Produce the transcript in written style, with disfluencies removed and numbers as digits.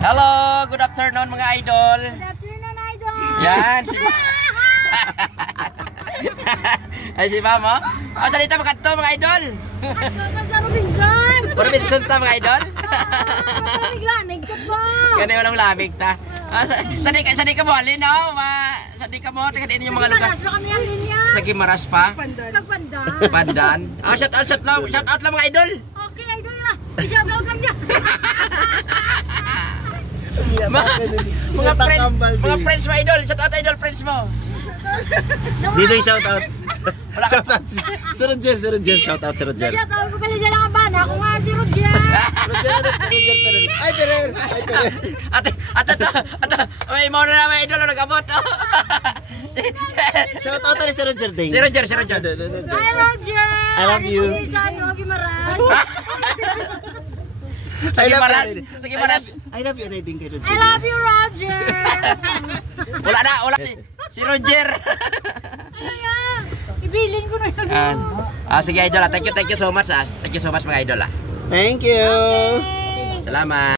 Hello, good afternoon mga idol. Good afternoon, idol. Yan, si ay si Mamo. Oh, salita magkanto mga idol. Sa Robinson. Robinson ta mga idol. Lamig ka pa. Gani walang lamig ta. Sadi ka mo alin no? Sadi ka mo tingnan din yung mga lugar. Maras pa kami ang linya. Sa Gimaras pa. Kagpanda. Pandan. Ah, shout out lang mga idol. Okay, idol na. I-shout out lang niya. Mga friends mo idol, shout out idol friends mo. Dito yung shout out. Wala ka. Shout out. Si Roger, shout out si Roger. I-shout out ko pala dyan ang abana. Ako nga si Roger. Ay, Perer. Ate, may mo na naman idol nag-abot. Shout out si Roger Ding. Si Roger. Hi, Roger. I love you. Sa ano, Gimaras. Sa Gimaras. I love you, Reding kay Roger. I love you, Roger. Wala si Roger. Ano yan? Ibilin ko na yun. Sige idol, thank you so much. Thank you so much mga idol. Thank you. Okay. Salamat.